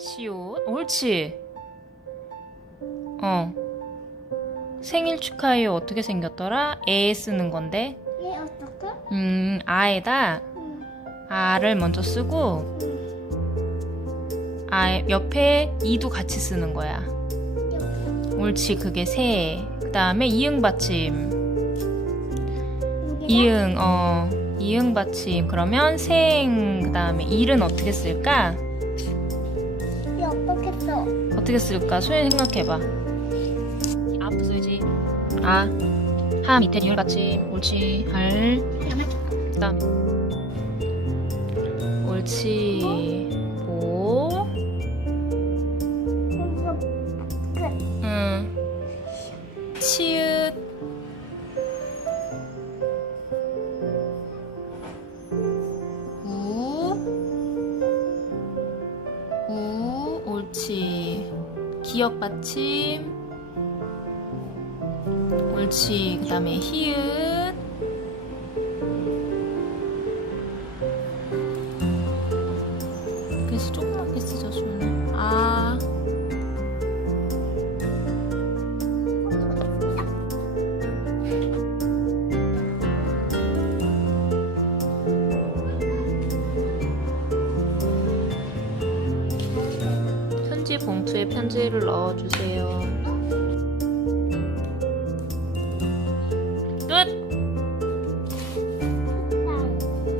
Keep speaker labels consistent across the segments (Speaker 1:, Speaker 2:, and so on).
Speaker 1: 시옷. 옳지. 어. 생일 축하해요. 어떻게 생겼더라? 에 쓰는 건데.
Speaker 2: 얘 어떻게?
Speaker 1: 음, 아에다
Speaker 2: 응.
Speaker 1: 아를 먼저 쓰고 아 옆에 이도 같이 쓰는 거야. 옳지. 그게 새. 그다음에 이응 받침. 이응 어 이응 받침. 그러면 생 그 다음에 일은 어떻게 쓸까?
Speaker 2: 얘 어떻게
Speaker 1: 쓸까? 소연이 생각해봐. 앞 쓰지. 아. 하 밑에 받침. 옳지. 할. 그다음. 옳지. 보.
Speaker 2: 끝.
Speaker 1: 응. 치읓. 옳지. 기억 받침. 옳지. 그 다음에 히읗. 그래서 조그맣 봉투에 편지를 넣어주세요. 끝!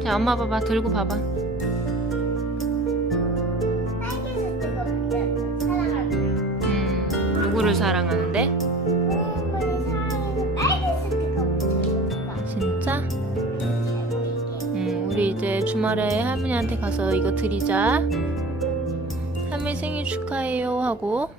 Speaker 1: 자, 엄마 봐봐. 들고 봐봐. 음, 누구를 사랑하는데? 진짜? 음, 우리 이제 주말에 할머니한테 가서 이거 드리자. 할머니 생일 축하해요 하고